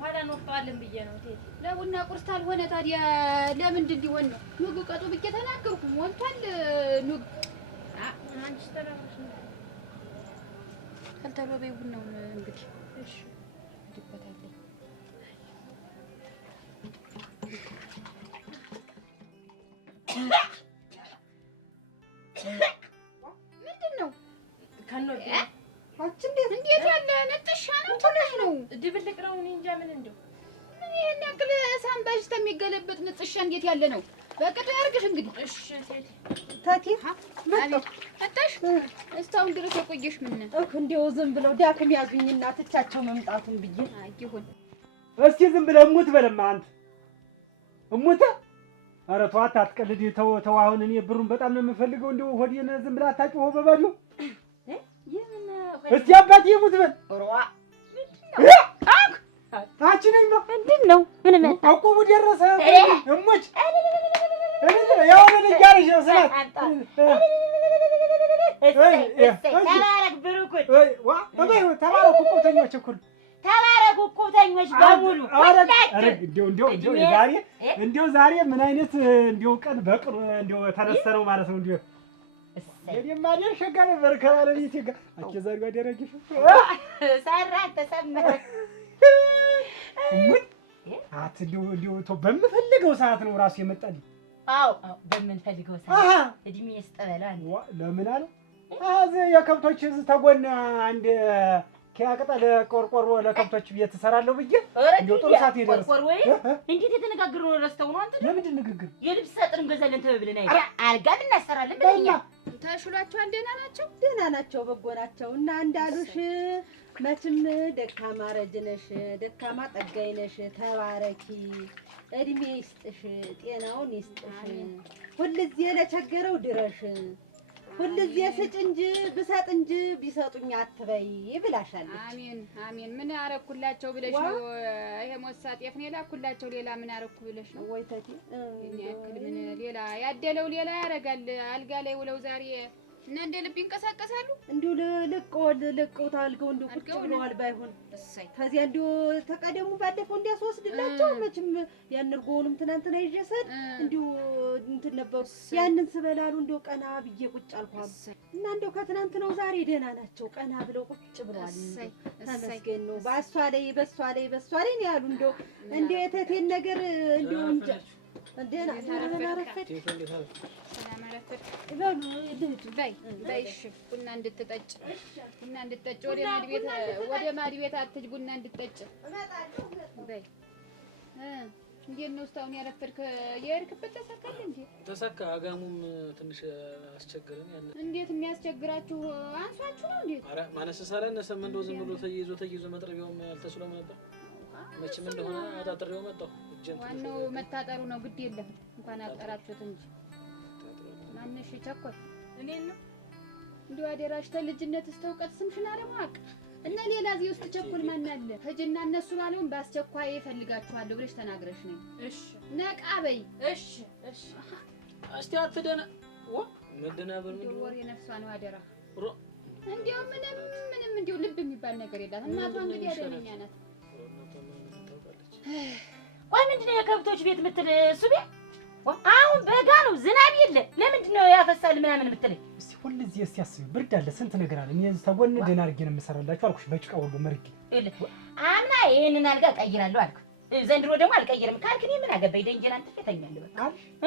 ኋላ እንወጣለን ብዬ ነው እቴቴ። ለቡና ቁርስ ካልሆነ ታዲያ ለምንድን ሊሆን ነው? ኑግ ቀጡ ብዬ ተናገርኩ። ሞልቷል ኑግ። አንቺ ተራራሽ ነው ካልተበበይ ቡናውን እንግዲህ እሺ ድበታለኝ። ምንድን ነው ከነው እንዴት ያለ ነጥሻ ነው ትንሽ ነው ድብልቅ ነው። እኔ እንጃ ምን እንደው ምን ይሄን ያክል ሳምባሽ ተሚገለበጥ ነጥሻ እንዴት ያለ ነው? በቅጡ ያርግሽ እንግዲህ። እሺ እቴቴ ታቲ መጣሽ? እስካሁን ድረስ የቆየሽ ምን ነው? እንደው ዝም ብለው ዳክም ያዙኝና ትቻቸው መምጣቱን ብዬ አይሁን። እስኪ ዝም ብለህ እሙት በለማ አንተ እሙት። ኧረ ተው አትቀልድ። ተው አሁን እኔ ብሩን በጣም ነው የምፈልገው። እንደው ሆዴን ዝም ብለህ አታጭው በባዶ። እስኪ አባቴ እሙት በል። ታች ነኝ ነው ምንድን ነው? ምን መጣ? አቁሙ ደረሰ እሙች ያው ምን እያለሽ ነው? ስላት ተባረክ ብሩኩት። ተባረኩ ቁተኞች እኩል ተባረኩ ቁተኞች በሙሉ። እንደው ዛሬ ምን አይነት እንደው ቀን በቅሩ እንደው ተነሰረው ማለት ነው። እንደው እኔማ አይደል ሸጋ ነበር ከባለቤቴ ጋር አቸዛጋ ደረግሽ ሰራ ተሰመረ እንደው በምፈልገው ሰዓት ነው ራሱ የመጣልኝ። አዎ በምንፈልገው ሰዓት እድሜ ይስጠበላል። ለምን አለ የከብቶች ተጎን አንድ ከያቅጠል ቆርቆሮ ለከብቶች ቤት እሰራለሁ ብዬ እንደው ጥሩ ሰዓት ይደርስ። ቆርቆሮ ወይ እንዴት የተነጋገርነው ረስተው ነው? አንተ ለምንድን ንግግር የልብስ ሳጥን እንገዛለን ተብለን አይደል? አልጋ እናሰራለን ብለኛ። ተሽሏቸዋል? ደህና ናቸው? ደህና ናቸው፣ በጎ ናቸው። እና እንዳሉሽ መቼም ደካማ ረጅ ነሽ፣ ደካማ ጠጋይ ነሽ። ተባረኪ፣ እድሜ ይስጥሽ፣ ጤናውን ይስጥሽ። ሁልጊዜ ለቸገረው ድረሽ፣ ሁልጊዜ ስጭ እንጂ ብሰጥ እንጂ ቢሰጡኝ አትበይ ብላሻለች። አሜን አሜን። ምን አረኩላቸው ብለሽ ነው? ይሄ ሞሳ ጤፍ ነው የላኩላቸው። ሌላ ምን አረኩ ብለሽ ነው? ወይ ተቲ እኔ ያክል ምን ሌላ ያደለው ሌላ ያረጋል። አልጋ ላይ ውለው ዛሬ እና እንደ ልብ ይንቀሳቀሳሉ። እንዲሁ ልቀው ታልገው እንዲሁ ቁጭ ብለዋል። ባይሆን እሰይ ከዚያ እንዲሁ ተቀደሙ ባለፈው እንዲያስወስድላቸው መቼም ያን እርጎውንም ትናንትና ይዤሰድ እንዲሁ እንትን ነበሩ። ያንን ስበላሉ እንዲሁ ቀና ብዬ ቁጭ አልኳሉ እና እንዲሁ ከትናንትናው ዛሬ ደህና ናቸው። ቀና ብለው ቁጭ ብለዋል። ተመስገን ነው። በሷ ላይ ነው ያሉ እንዲሁ የተቴን ነገር እንዲሁ እንጃ እንደና አረፈድ ሰላም አረፈድ ይበሉ ልጅ በይ እሺ። ቡና እንድትጠጭ ወደ ማድ ቤት አትጅ። ቡና እንድትጠጭ በይ። እንዴት ነው እስካሁን ያረፈድክ? የሄድክበት ተሳካል እንዴ? ተሳካ። አጋሙም ትንሽ አስቸገረን። ያለ እንዴት የሚያስቸግራችሁ አንሷችሁ ነው እንዴ? ኧረ ማነስ ሳላነሰም እንደው ዝም ብሎ ተይዞ መጥረቢያውም አልተስሎም ነበር። መቼም እንደሆነ አጣጥሬው መጣሁ። ዋናው መታጠሩ ነው። ግድ የለም እንኳን አጠራችሁት እንጂ ማንሽ ቸኮል እኔን ነው እንዲሁ አደራሽ ተልጅነት እስከ እውቀት ስምሽን አለማወቅ እና ሌላ እዚህ ውስጥ ቸኮል ማን አለ? ሂጂና እነሱ ባለውን በአስቸኳይ እፈልጋችኋለሁ ብለሽ ተናግረሽ ነው። እሺ ነቃ በይ። እሺ እስቲ አትደና መደናበር ምን ወሬ ነፍሷ ነው አደራ። እንዲሁ ምንም እንዲሁ ልብ የሚባል ነገር የላት እናቷ። እንግዲህ አደረኛ ናት። ቆይ ምንድን ነው የከብቶች ቤት የምትል እሱ ቤት? አሁን በጋ ነው ዝናብ የለ ለምንድን ነው ያፈሳል ምናምን የምትለኝ? እስቲ ሁልጊዜ እስቲ አስቢ። ብርድ አለ፣ ስንት ነገር አለ። እኔ ተጎን ደህና አድርጌ ነው የምሰራላችሁ አልኩሽ። በጭቃ ሁሉ መርጌ አምና ይሄንን አልጋ ቀይራለሁ አልኩ። ዘንድሮ ደግሞ አልቀይርም ካልክ እኔ ምን አገባኝ? ደንጀና አንተ ተኛለህ በቃ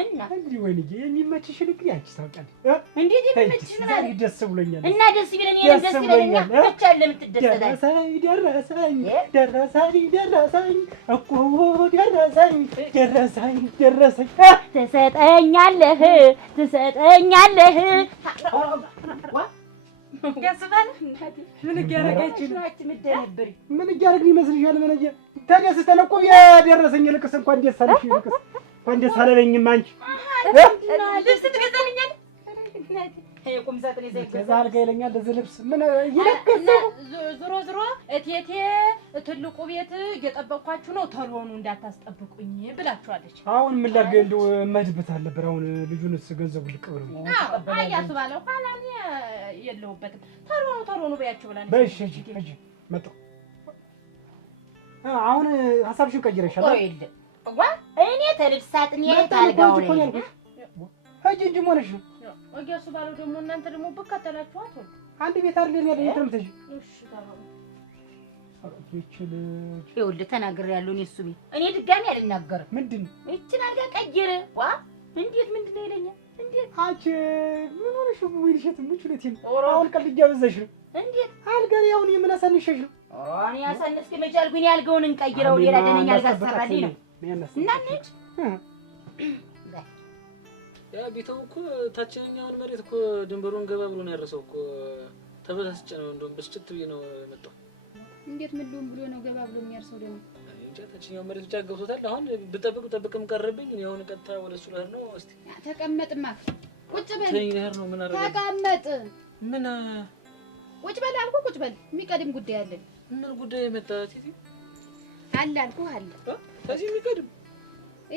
እና እንግዲህ ወይኔ የሚመችሽን እንግዲህ አንቺ ታውቂያለሽ። እንዴት የሚመችሽ ምን አለ? ደስ ብሎኛል እና ደስ ቢለኝ ደስ ይለኛል። ብቻ ለምትደሰታለህ ደረሰኝ እኮ ደረሰኝ ትሰጠኛለህ ገስባል ምን እያረጋችሁ ነው? አትምደነብሪ ምን እያረግን ይመስልሻል? ምን እያ ተደስተን እኮ ያደረሰኝ ልቅስ እንኳን ደስ አለሽ። ልቅስ እንኳን ደስ አላለኝም። አንቺ ልብስ ትገዛልኛለህ? የቁም ሳጥን ይዘህ ከዛ አልጋ ይለኛል። ለዚህ ልብስ ምን ይለከሰው? ዞሮ እቴቴ ትልቁ ቤት እየጠበቅኳችሁ ነው፣ ተሎኑ እንዳታስጠብቁኝ ብላችኋለች። አሁን ምን ላድርግ? እንደው መድብት አለበት። አሁን ልጁንስ ገንዘቡ ልቅብር ነው። አያቱ ባለው ኋላ እኔ የለሁበትም። ተሎኑ በያችሁ ብላለች። በእሺ እጂ መጣሁ አሁን ሀሳብሽን ቀይረሻል። አይደል ዋ እኔ ተልብስ ሳጥኔ ታልጋው ነኝ ሂጂ እንጂ ሞነሽ ነው ወጌሱ ባለው ደግሞ እናንተ ደግሞ በከተላችኋት አንድ ቤት አይደል ያለ የትምተሽ እሺ ታባው አጥቼል ይኸውልህ ተናግሬያለሁ እኔ እሱ ቤት እኔ ድጋሚ አልናገርም ምንድን እቺን አልጋ ቀይር ዋ እንዴት ምንድነው ይለኛል እንዴት አንቺ ምን ሆነሽ ነው ወይልሽት ምንችለት አሁን ቀልድ ያበዛሽ ነው እንዴት አልጋ ላይ አሁን የምናሳንሽሽ ነው እኔ ያሳነስክ መቻልኩኝ ያልገውን እንቀይረው ሌላ ደነኛ አልጋ ሰራልኝ ነው እና ልጅ ያ ቤተው እኮ ታችኛውን መሬት እኮ ድንበሩን ገባ ብሎ ነው ያረሰው እኮ ተበሳስጨ ነው እንደውም ብስጭት ብዬ ነው የመጣው እንዴት ምን ብሎ ነው ገባ ብሎ የሚያርሰው ደግሞ እንጃ ታችኛው መሬት ብቻ ገብቶታል አሁን ብጠብቅም ቀረብኝ እኔ አሁን ቀጥታ ወደ እሱ ልሄድ ነው እስቲ ተቀመጥማ ቁጭ በል ልሄድ ነው ምን አረጋግጥ ተቀመጥ ምን ቁጭ በል አልኩህ ቁጭ በል የሚቀድም ጉዳይ አለ ምን ጉዳይ መጣ ቲቲ አለ አልኩህ አለ ከዚህ የሚቀድም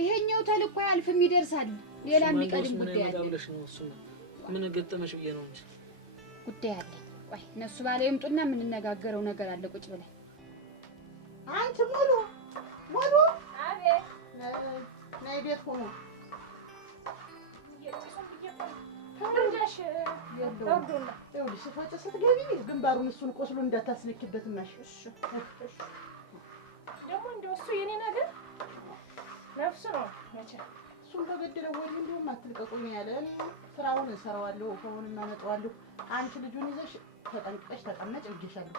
ይሄኛው ተልኮ ያልፍም ይደርሳል ሌላ የሚቀድም ጉዳይ አለ ብለሽ ነው እሱ ምን ገጠመሽ ብዬ ነው እንጂ ጉዳይ አለ ቆይ እነሱ ባለው ይምጡና የምንነጋገረው ነገር አለ ቁጭ ብለን አንቺ ሙሉ አቤት ነይ ቤት ሆኖ ወንጀሽ ታውዱና ይኸውልሽ ስትወጪ ስትገቢ ግንባሩን እሱን ቆስሎ እንዳታስነኪበት ማሽ እሺ ደግሞ እንደው እሱ የኔ ነገር ነፍስ ነው መቼ እሱን በገደለው ወይ እንደውም አትልቀቁኝ ያለ እኔ ስራውን እሰራዋለሁ ከሆነም አመጣዋለሁ አንቺ ልጁን ይዘሽ ተጠንቅቀሽ ተቀመጭ እልግሻለሁ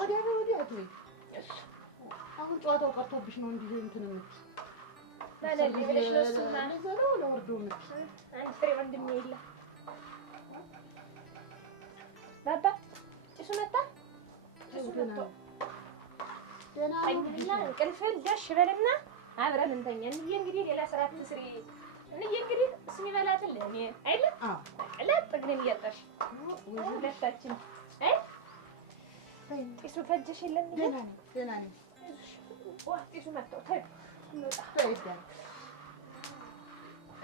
ወዲያ አትበይ አሁን ጨዋታው ቀርቶብሽ ነው እንዲህ እንትን የምትይ ማለት ልጅ ለሱና ዘለው ለወርዶ ምት አንድ ፍሬ ወንድሜ የለ ባባ ጭሱ መጣ ደህና አይና እንቅልፍን ደሽ በልና አብረን እንተኛ እንግዲህ ሌላ ስራ ትስሪ እንግዲህ ስሚ በላትል እኔ አይደል ቀላጥ ግን እያጣሽ ሁለታችን አይ ጭሱ ፈጀሽ የለም ደህና ነኝ ጭሱ መጣው ታይ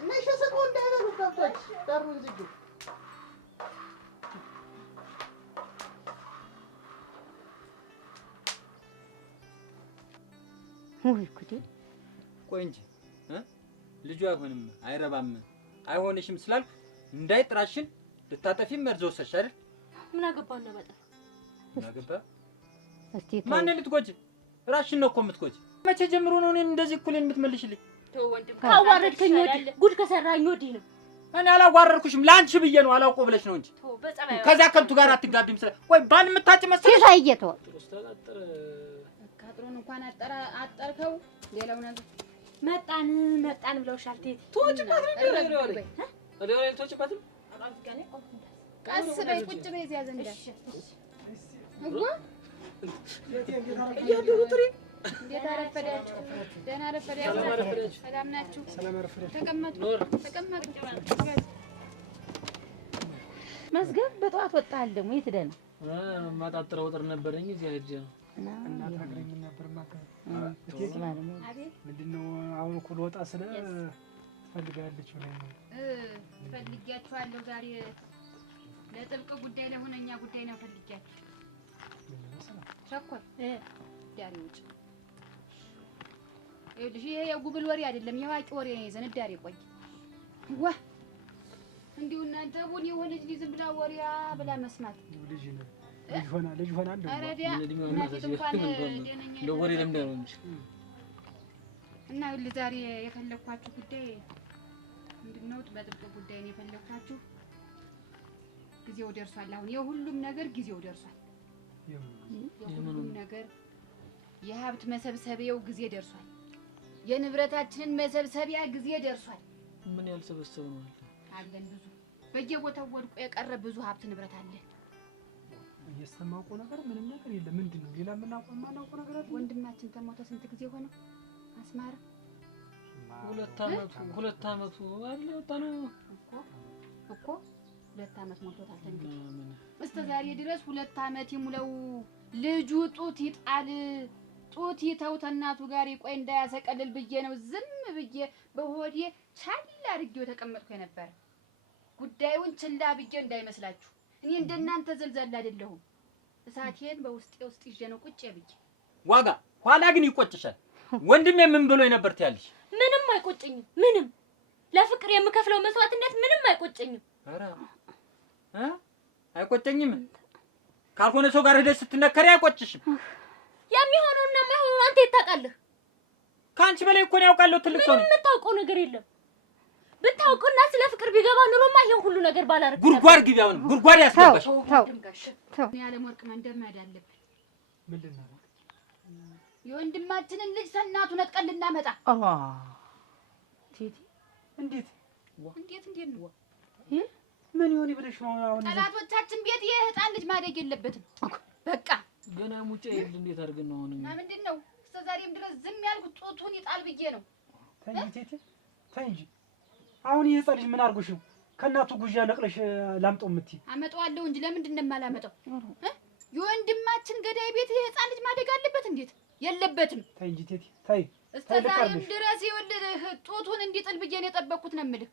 እነሽ ሰቆ እንዳይበሉ ከብቶች በሩን ዝጉ ወይ ኩዲ ቆይ እንጂ ልጁ አይሆንም አይረባም አይሆንሽም ስላልክ እንዳይጥራሽን ልታጠፊም መርዞ ወሰድሽ አይደል ምን አገባው ነው በጣም ምን አገባ ማን ልትጎጂ ራስሽን ነው እኮ የምትጎጂ መቼ ጀምሮ ነው እኔን እንደዚህ እኩሌን የምትመልሽልኝ ተው ወንድም ካዋረድከኝ ወዲህ ጉድ ከሰራኝ ወዲህ ነው እኔ አላዋረድኩሽም ላንቺ ብዬ ነው አላውቀው ብለሽ ነው እንጂ ተው በጸባይ ከዛ ከንቱ ጋር አትጋቢም ስለ ወይ ባል የምታጭ መሰለሽ ሲሳይየተው ካጥሮን እንኳን አጠርከው ሌላው ነገር መጣን ብለውሻል ቴት ተወጭባት ነው ለሌላ ተወጭባት ቀስ በይ ቁጭ በይ እዚያ ዘንዳ እያደሩ ጥሪ እንዴት አረፈዳችሁ ደህና አረፈዳችሁ ሰላም ናችሁ ተቀመጡ መዝገብ በጠዋት ወጣል ደግሞ የት ሄደህ ነው ማጣጥረው ጥር ነበርኝ እዚያ ሄጄ ነው እና ታግረኝ ነበር ምንድነው አሁን እኮ ልወጣ ስለ ትፈልጋለች ወይ ነው ፈልጊያችኋለሁ ዛሬ ለጥብቅ ጉዳይ ለሆነኛ ጉዳይ ነው ፈልጊያችሁ ቸኮል ዳሪ ውጭ ይኸውልሽ ይሄ የጉብል ወሬ አይደለም የዋቂ ወሬ ነው ዘንዳሪ ቆይ ዋ እንዲሁ እናንተ ቡን የሆነች ዝም ብላ ወሬያ ብላ መስማት ልጅ ሆና እንደው አረዲያ እናት እንኳን ደነኛ ለወሬ ለምደ ነው እንጂ እና ለዛሬ የፈለኳችሁ ጉዳይ ምንድነው በጥብቅ ጉዳይ ነው የፈለኳችሁ ጊዜው ደርሷል አሁን የሁሉም ነገር ጊዜው ደርሷል የሁሉም ነገር የሀብት መሰብሰቢያው ጊዜ ደርሷል የንብረታችንን መሰብሰቢያ ጊዜ ደርሷል ምን ያልሰበሰብ ነው አለን ብዙ በየቦታው ወድቆ የቀረ ብዙ ሀብት ንብረት አለ የሰማው ነገር ምንም ነገር የለም ምንድነው ሌላ ማናውቀው ነገር አለ ወንድማችን ተሞተ ስንት ጊዜ ሆነ አስማረ 2 አመቱ አለ ወጣነው እኮ 2 አመት ሞልቶታል እንግዲህ እስከ ዛሬ ድረስ 2 አመት ይሙለው ልጁ ጡት ይጣል ጡት ይተው ተናቱ ጋር ይቆይ እንዳያሰቀልል ብዬ ነው ዝም ብዬ በሆዴ ቻል አድርጌው ተቀመጥኩ ነበር ጉዳዩን ችላ ብዬ እንዳይመስላችሁ እኔ እንደናንተ ዘልዛላ አይደለሁም እሳቴን በውስጤ ውስጥ ይዤ ነው ቁጭ ብዬ ዋጋ ኋላ ግን ይቆጭሻል። ወንድሜ ምን ብሎኝ ነበር ትያለሽ? ምንም አይቆጨኝም። ምንም ለፍቅር የምከፍለው መስዋዕትነት ምንም አይቆጨኝም። ኧረ አይቆጨኝም። ካልሆነ ሰው ጋር ሄደሽ ስትነከሪ አይቆጭሽም? የሚሆነውና የማይሆነው አንተ የታውቃለህ። ከአንቺ በላይ እኮ ነው ያውቃለሁ። ትልቅ ሰው ነኝ። ምንም የምታውቀው ነገር የለም። ብታውቅና ስለ ፍቅር ቢገባ ኑሮማ ይሄን ሁሉ ነገር ባላረግ። ጉድጓድ ግቢ። አሁን ጉድጓድ ያስገባሽ። ተው የዓለም ወርቅ መንደር መሄድ አለብን። ምንድን ነው? የወንድማችንን ልጅ ሰናቱ ነጥቀን ልናመጣ። ቴቴ እንዴት ነው? ምን ይሆን ብለሽ ነው? አሁን ጠላቶቻችን ቤት የህፃን ልጅ ማደግ የለበትም። በቃ ገና ሙጬ ይል እንዴት አድርገን ነው አሁን? ምንድን ነው እስከ ዛሬም ድረስ ዝም ያልኩት? ጡቱን ይጣል ብዬ ነው። ተይ እንጂ ቴቴ ተይ እንጂ። አሁን ይሄ ህፃን ልጅ ምን አድርጎሽ ነው ከእናቱ ጉዣ ነቅለሽ ላምጠው የምትይ? አመጣዋለሁ እንጂ ለምንድን ነው የማላመጣው? የወንድማችን ገዳይ ቤት የህፃን ልጅ ማደግ አለበት? እንዴት የለበትም። ተይ እንጂ ቴቴ ተይ። እስከ ዛሬም ድረስ ይኸውልህ ጡቱን እንዲጥል ብዬ ነው የጠበቅኩት ነው የምልህ።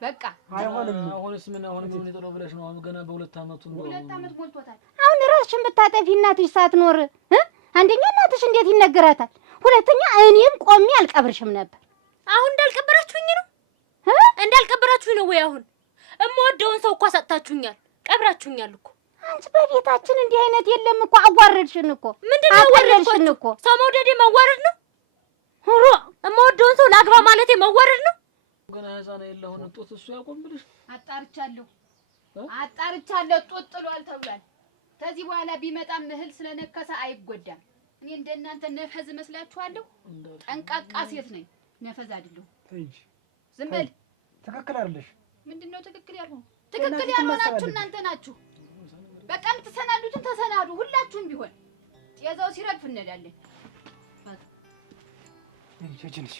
በቃ አይሆንም። አሁንስ ምን ምን ይጥለው ብለሽ ነው? አሁን ገና በ2 አመቱ ነው። 2 አመት ሞልቶታል። አሁን ራስሽን ብታጠፊ እናትሽ ሳትኖር አንደኛ እናትሽ እንዴት ይነገራታል? ሁለተኛ እኔም ቆሜ አልቀብርሽም ነበር። አሁን እንዳልቀበራችሁኝ ነው እንዳልቀበራችሁኝ ነው ወይ? አሁን እምወደውን ሰው እኮ አሳጣችሁኛል፣ ቀብራችሁኛል እኮ። አንቺ በቤታችን እንዲህ አይነት የለም እኮ። አዋረድሽን እኮ። ምንድነው አዋረድሽን እኮ? ሰው መውደዴ መዋረድ ነው? ሮ እምወደውን ሰው ላግባ ማለቴ መዋረድ ነው? ገና ህፃን የለሁን ጡት እሱ ያቆም ብለሽ አጣርቻለሁ። ጡት ጥሏል ተብሏል። ከዚህ በኋላ ቢመጣም እህል ስለነከሰ አይጎዳም። እኔ እንደናንተ ነፈዝ መስላችኋለሁ? ጠንቃቃ ሴት ነኝ፣ ነፈዝ አይደለሁም። ተይ እንጂ ዝም በል። ትክክል አይደለሽ። ምንድነው ትክክል ያልሆነ? ትክክል ያልሆናችሁ እናንተ ናችሁ። በቃ የምትሰናዱትን ተሰናዱ፣ ሁላችሁም ቢሆን ጤዛው ሲረግፍ እንሄዳለን። እጅንሽ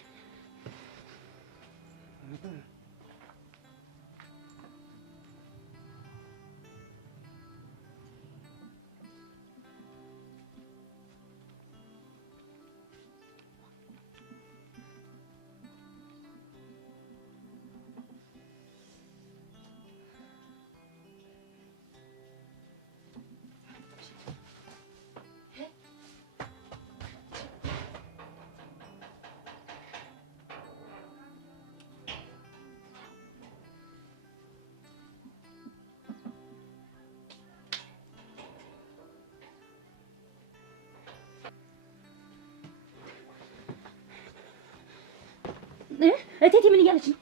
እቴቴ ምን እያለች ነው?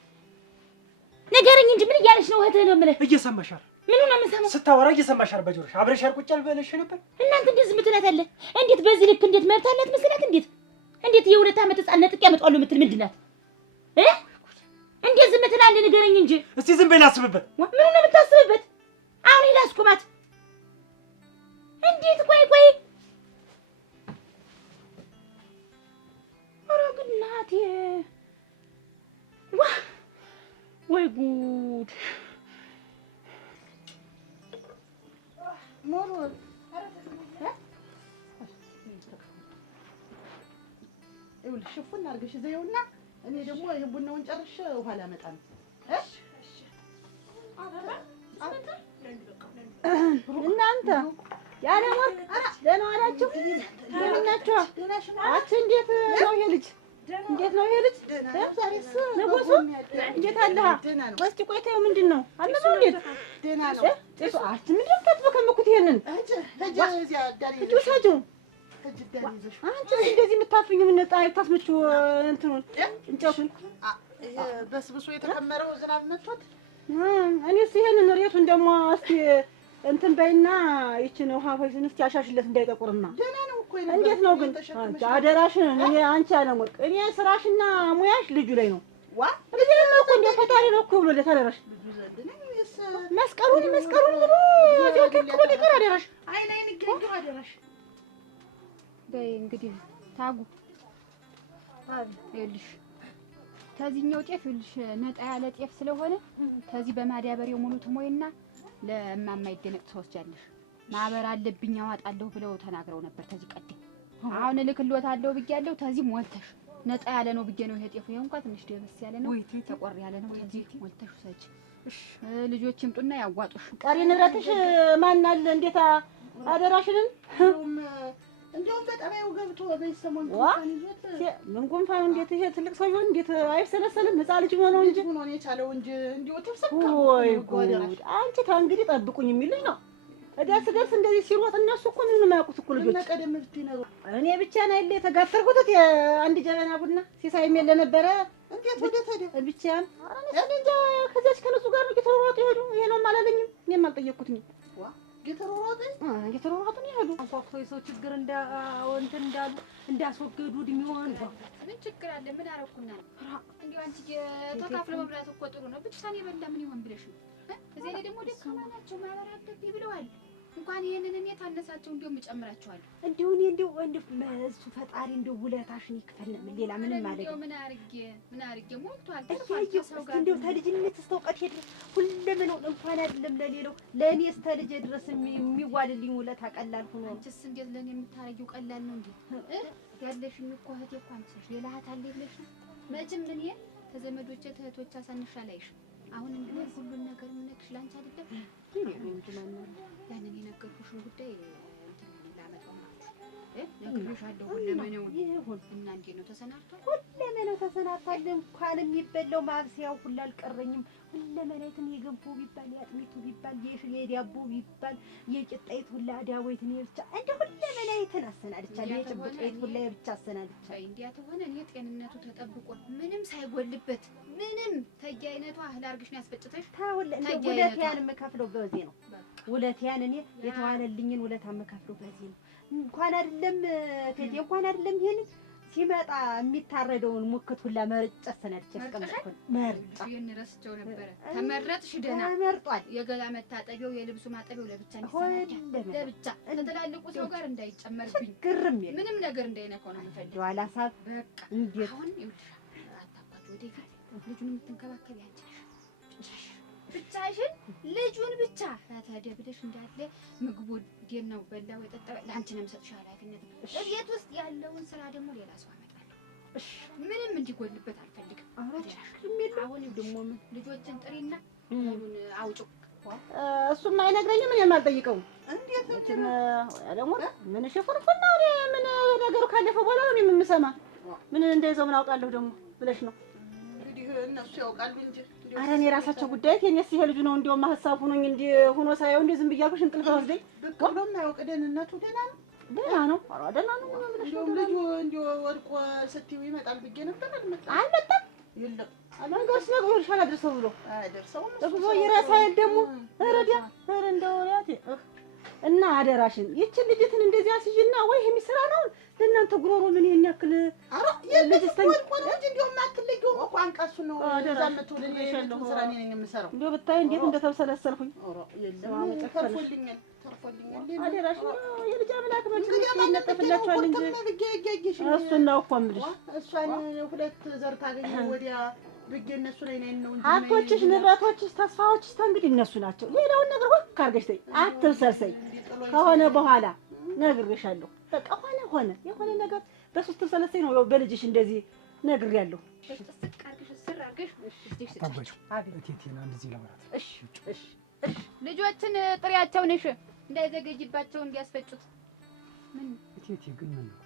ንገረኝ እንጂ ምን እያለች ነው? እህትህ ነው የምልህ። እየሰማሻል? ምኑ ነው የምሰማው? ስታወራ እየሰማሻል በጆሮሽ። አብረሻል ቁጭ ያልበለሽ ነበር። እናንተ እንዴት ዝም ትላታለህ? እንዴት በዚህ ልክ እንዴት መብት አላት መሰላት? እንዴት የ2 አመት ህፃን ነጥቄ አመጣዋለሁ የምትል ምንድን ናት? እንዴት ዝም ትላለህ? ንገረኝ እንጂ። እስቲ ዝም በይ ላስብበት። ምኑ ነው የምታስብበት? አሁን ላስኩማት። እንዴት ቆይ ኧረ ግን እናቴ ወይ ጉድ! ሞሩ ይኸውልሽ ሽፉን አድርገሽ ዘይውና እኔ ደግሞ ይሄን ቡናውን ጨርሼ ውሃ ላመጣ ነው። እናንተ ያለ ወርቅ ደህና ዋላችሁ? እንደምን ናችሁ? አንቺ እንዴት ነው ይሄ ልጅ? እንዴት ነው ይሄ ልጅ? ዛሬስ ንጉሱ እንዴት አለህ? እስኪ ቆይተው ምንድን ነው አለሙ? እንዴት ደህና ነው? እሱ አንቺ ምንድን ነው የምታጥበከምኩት? ይሄንን አንቺ እንደዚህ የምታፍኙ ምን ጣይ ታስመጪው? እንትኑን እንጨቱን በስብሶ የተከመረው ዝናብ መጥቶት እኔስ ይሄንን ሬቱን ደግሞ እስኪ እንትን በይና ይችን ውሃ ፈይስን እስኪ አሻሽለት እንዳይጠቁርማ። ደህና ነው እኮ እንዴት ነው ግን? አንቺ አደራሽን እኔ አንቺ አለሞርቅ እኔ ስራሽና ሙያሽ ልጁ ላይ ነው። ልጅ ነው እኮ እንደ ፈጣሪ ነው እኮ ብሎለት አደራሽ። መስቀሉን ብሎ እዚያው ተክሎ ሊቀር አደራሽ። አይን ይገኘው አደራሽ። በይ እንግዲህ ታጉ ይኸውልሽ ከዚህኛው ጤፍ ይኸውልሽ ነጣ ያለ ጤፍ ስለሆነ ከዚህ በማዳበሪያው ሙሉ ትሞይና ለእማማ ይደነቅ ትወስጃለሽ። ማህበር አለብኝ አዋጣለሁ ብለው ተናግረው ነበር ከዚህ ቀደም። አሁን እልክልዎታለሁ ብያለሁ። ከዚህ ሞልተሽ ነጣ ያለ ነው ብዬ ነው ይሄ ጤፉ። ይሄ እንኳን ትንሽ ደበስ ያለ ነው፣ ተቆር ያለ ነው። ከዚህ ሞልተሽ ውሰጂ። ልጆች ይምጡና ያዋጡሽ። ቀሪ ንብረትሽ ማን አለ? እንዴት አደራሽንን እንደውም በጣም ጠባዩ ገብቶ በሰሞን ጉንፋን ይዞት ምን ጉንፋን እንዴት ይሄ ትልቅ ሰው ይሆን እንዴት አይሰለሰልም? ህፃን ልጅ ሆኖ እንጂ ሆኖ ነው የቻለው እንጂ እንዲሁ ተሰካ ወይ ጉድ! አንቺ ከእንግዲህ ጠብቁኝ የሚል ልጅ ነው። ደርስ እንደዚህ ሲሮጥ እነሱ እኮ ምንም የማያውቁት እኮ ልጆች። ቀደም ብትነሩ እኔ ብቻ ነው አይደል የተጋፈርኩት አንድ ጀበና ቡና ሲሳይም የለ ነበረ። እንዴት ወደ ታዲያ ብቻዬን እንጃ ከዚያች ከነሱ ጋር እየተሯሯጡ ይሄዱ። ይሄ ነው አላለኝም። እኔም አልጠየቅኩትኝም። እየተሯሯጡ ነው ይሄዱ። አንኳኩቶ የሰው ችግር እንትን እንዳሉ እንዳስወገዱ እድሜውን ምን ችግር አለ? ምን አደረኩና ነው? እንዲሁ አንቺ ተካፍሎ መብላት እኮ ጥሩ ነው። ብቻዬን የበላ ምን ይሆን ብለሽ ነው? እዚህ ላይ ደግሞ ደካማ ናቸው ማህበር አለብኝ ብለዋል። እንኳን ይሄንን እኔ ታነሳቸው እንደውም እጨምራቸዋለሁ። እንደው እኔ እንደው እሱ ፈጣሪ እንደው ውለታሽን ይክፈል። ሌላ ምንም ማለት ነው። ምን አርጌ ሞልቷል። ሰው ጋር እንደው ተልጅነት እስከ እውቀት ድረስ ሁለመናው እንኳን አይደለም ለሌላው ለእኔ እስከ ልጄ ድረስ የሚዋልልኝ ውለታ ቀላል ሆኖ አንቺስ እንዴት ለእኔ የምታረጊው ቀላል ነው እንዴ? ያለሽኝ እኮ እህቴ እኮ አንቺ ነሽ። ሌላ እህት አለ ብለሽ ነው? መቼም እኔ ከዘመዶቼ እህቶች አሳንሻ ላይሽ አሁን እንደው ሁሉን ነገር የምነግርሽ ላንቺ አይደለም። ያንን የነገርኩሽን ጉዳይ እንትን ላመጣው ማለት ነግሬሻለሁ። ሁለመናው ይሁን እና እንዴት ነው ተሰናድቷል? ሁለመናው ተሰናድቷል። እንኳን የሚበላው ማብሰያው ሁሉ አልቀረኝም። ሁለመናይትን የገንፎ ቢባል የአጥሚቱ ቢባል የዳቦ ቢባል የቂጣይቱ ሁላ ዳወይትን ብቻ እንደ ሁለመናይትን አሰናድቻለሁ። የጭብጣይቱ ሁላ ብቻ አሰናድቻለሁ። እንዲያ ተሆነ እኔ ጤንነቱ ተጠብቆ ምንም ሳይጎልበት ምንም ተያይነቷ እህል አድርግሽ ነው ያስፈጭተሽ። ውለታዬን የምከፍለው በዚህ ነው። ውለታዬን እኔ የተዋለልኝን ውለታ የምከፍለው በዚህ ነው። እንኳን አይደለም ቴቴ እንኳን አይደለም ይሄን ሲመጣ የሚታረደውን ሙክት ሁላ መርጬ አሰናድቼ አስቀምጥኩ። መርጬ ረስቼው ነበረ። ተመረጥሽ ደህና ተመርጧል። የገላ መታጠቢያው የልብሱ ማጠቢያው ለብቻ እንዲሰናዳ ለብቻ ከተላልቁ ሰው ጋር እንዳይጨመርብኝ ግርም ምንም ነገር እንዳይነካው ነው የምፈልገው። ዋላ ሳብ በቃ እንዴት አሁን ይኸውልሽ አታባቱ ወደፊት ልጁን የምትንከባከቢ አንቺ ነሽ። ብቻሽን ልጁን ብቻ ተደብደሽ እንዳለ ምግቡን እንዴት ነው በላው የጠጣው ለአንቺ ነው የምሰጥሽ ኃላፊነት። ቤት ውስጥ ያለውን ስራ ደግሞ ሌላ ሰው አመጣለሁ። ምንም እንዲጎልበት አልፈልግም። አሁን ደግሞ ልጆችን ጥሪና ሁሉን አውጩ። እሱም አይነግረኝም እኔም አልጠይቀውም። እንዴት ደግሞ ምን ሽፍርፍር ነው ምን ነገሩ ካለፈ በኋላ ነው የምሰማ። ምን እንደይዘው ምን አውቃለሁ ደግሞ ብለሽ ነው እንግዲህ እነሱ ያውቃሉ እንጂ ኧረ እኔ የራሳቸው ጉዳይ የእኔስ ይሄ ልጁ ነው እንዲያውም ሀሳብ ሆኖኝ እንዲህ ሆኖ ሳይሆን እንዲህ ዝም ብያለሁ። እንቅልፍ ወስደኝ ብቅ ብሎ የማያውቅ ደህንነቱ ደህና ነው። ደህና ነው። ኧረ ደህና ነው። እንደውም ልጁ እንዲሁ ወድቆ ስትይው ይመጣል ብዬሽ ነበር። አልመጣም። የለም መንገድስ ነግሮሽ አላደርሰው ብሎ አይደርሰውም። እሱ ይረሳል ደግሞ ረዲያ እንደው ያቴ እና አደራሽን ይችን ልጅትን እንደዚህ አስይና ወይ የሚሰራ ነው ለእናንተ ጉሮሮ ምን ያክል አረ የልጅስተኝ ቆንጆ እንደውም አትለጊው እኮ አንቃሱ ነው ዛመቱ ለኔ ስራ ነኝ የምሰራው። እንደው ብታይ እንዴት እንደተብሰለሰልኩኝ። አረ የለም ተርፎልኛል። አደራሽን የልጅ አምላክ ነው ይነጠፍላችኋል እንጂ እሱን ነው እኮ የምልሽ። እሷን ሁለት ዘር ታገኘ ወዲያ ብዬ እነሱ ላይ ነው እንጂ ሀብቶችሽ፣ ንብረቶችሽ፣ ተስፋዎችሽ እንግዲህ እነሱ ናቸው። ሌላውን ነገር ወክ አድርገሽ ተይ፣ አትብሰልሰይ። ከሆነ በኋላ ነግሬሻለሁ። በቃ ሆነ የሆነ ነገር በሶስት ተሰለሰይ ነው በልጅሽ እንደዚህ ነግሬያለሁ። ልጆችን ጥሪያቸው ነሽ እንዳይዘገይባቸው እንዲያስፈጩት። ምን እቴቴ ግን ምን ነው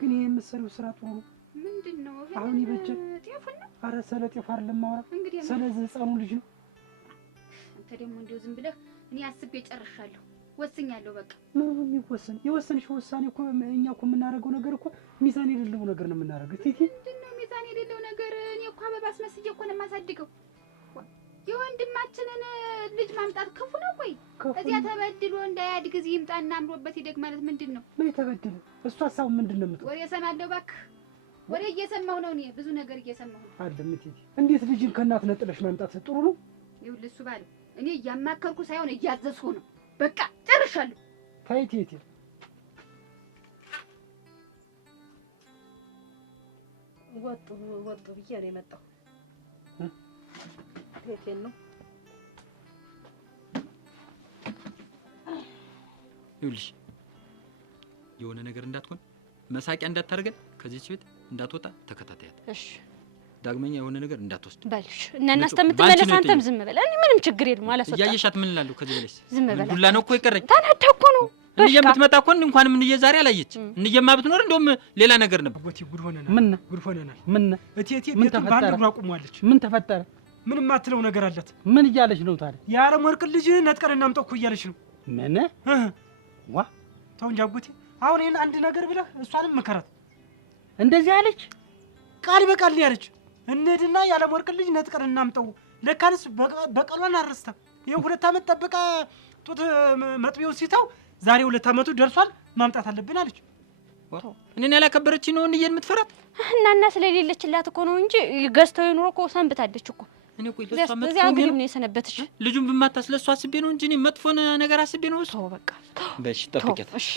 ግን ይሄ የምትሰሪው ስራ ጥሩ ነው። ምንድነው አሁን ይበጀ ጤፉን ነው? ኧረ ስለ ጤፍ አይደለም የማወራ እንግዲህ ስለዚህ ህፃኑ ልጅ ነው። አንተ ደግሞ እንደው ዝም ብለህ እኔ አስቤ ጨርሻለሁ፣ ወስኛለሁ። በቃ ምን የሚወሰን የወሰንሽው ውሳኔ እኮ እኛ እኮ የምናደርገው ነገር እኮ ሚዛን የሌለው ነገር ነው የምናደርገው። እቴቴ ምንድነው ሚዛን የሌለው ነገር? እኔ እኮ አበባ አስመስዬ እኮ ነው የማሳድገው። የወንድማችንን ልጅ ማምጣት ክፉ ነው ወይ? እዚያ ተበድሎ እንዳያድግ እዚህ ይምጣና አምሮበት ይደግ ማለት ምንድን ነው? ምን ተበድለ? እሱ ሀሳቡ ምንድን ነው የምትለው? ወሬ እሰማለሁ እባክህ፣ ወሬ እየሰማሁ ነው እኔ ብዙ ነገር እየሰማሁ ነው። አይደለም እቴቴ፣ እንዴት ልጅን ከእናት ነጥለሽ ማምጣት ጥሩ ነው? ይኸውልህ እሱ ባለው እኔ እያማከርኩ ሳይሆን እያዘዝኩ ነው። በቃ ጨርሻለሁ። ተይ እቴቴ፣ ወጡ ብዬ ነው የመጣው። እቴቴን ነው ይኸውልሽ፣ የሆነ ነገር እንዳትሆን መሳቂያ እንዳታደርገን ከዚህች ቤት እንዳትወጣ ተከታታያት። እሺ። ዳግመኛ የሆነ ነገር እንዳትወስድ በልሽ እና እናስተምትመለስ። አንተም ዝም በል። እኔ ምንም ችግር የለም አላስወጣም። እያየሻት ምን እላለሁ? ከዚህ በለሽ ዝም በል። ዱላ ነው እኮ የቀረኝ። ተናዳ እኮ ነው እንዬ የምትመጣ እኮ እንኳንም እንዬ ዛሬ አላየች። እንዬማ ብትኖር እንደውም ሌላ ነገር ነበር። አጎቴ ጉድ ሆነናል። ምን ጉድ ሆነናል። ምን እቴቴ ምን ቤቱን በአንድ እግሯ አቁሟለች። ምን ተፈጠረ? ምንም የማትለው ነገር አላት። ምን እያለች ነው ታዲያ? የዓለም ወርቅ ልጅ ነጥቀን እናምጣው እኮ እያለች ነው። ምን ዋ ተው እንጂ አጎቴ። አሁን ይሄን አንድ ነገር ብለህ እሷንም ምከራት። እንደዚህ አለች? ቃል በቃል ነው ያለች። እንሂድና የዓለም ወርቅ ልጅ ነጥቀን እናምጣው። ለካንስ በቀሏን አረስታ ይሄው 2 ዓመት ጠብቃ ጡት መጥቢያው ሲታው ዛሬ 2 ዓመቱ ደርሷል። ማምጣት አለብን አለች። እኔን ያላከበረች ነው እንዬን የምትፈራት? እናና ስለሌለችላት እኮ ነው እንጂ ገዝተው የኖረ እኮ ሰንብታለች እኮ። እኔ ቆይ ለሷ መጥፎ ነው የሰነበተች። ልጁን ብማታ ስለሷ አስቤ ነው እንጂ እኔ መጥፎን ነገር አስቤ ነው። እሱ በቃ በሽ ጠብቂያት። እሺ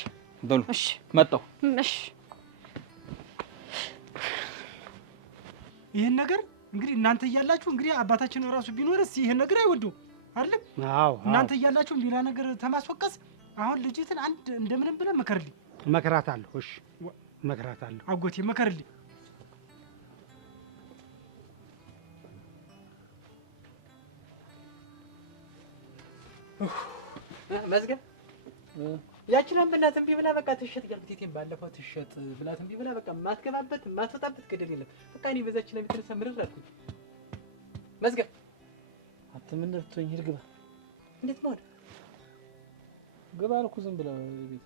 በሉ እሺ መጣሁ። እሺ ይሄን ነገር እንግዲህ እናንተ እያላችሁ እንግዲህ አባታችን ራሱ ቢኖርስ ይሄን ነገር አይወደውም አይደል? አዎ እናንተ እያላችሁ ሌላ ነገር ተማስወቀስ። አሁን ልጅትን አንድ እንደምንም ብለህ መከርልኝ። መከራታለሁ። እሺ መከራታለሁ። አጎቴ መከርልኝ። መዝገብ ያችን አምናት እምቢ ብላ በቃ ትሸጥ ገልብቴቴን ባለፈው ትሸጥ ብላት እምቢ ብላ በቃ ማትገባበት ማትወጣበት ገደል የለም። በቃ እኔ በዛች ላይ የተነሳ ምርር አልኩኝ። መዝገብ አትምንርቶኝ ሂድ ግባ። እንዴት መሆን ግባ አልኩ። ዝም ብለው ቤት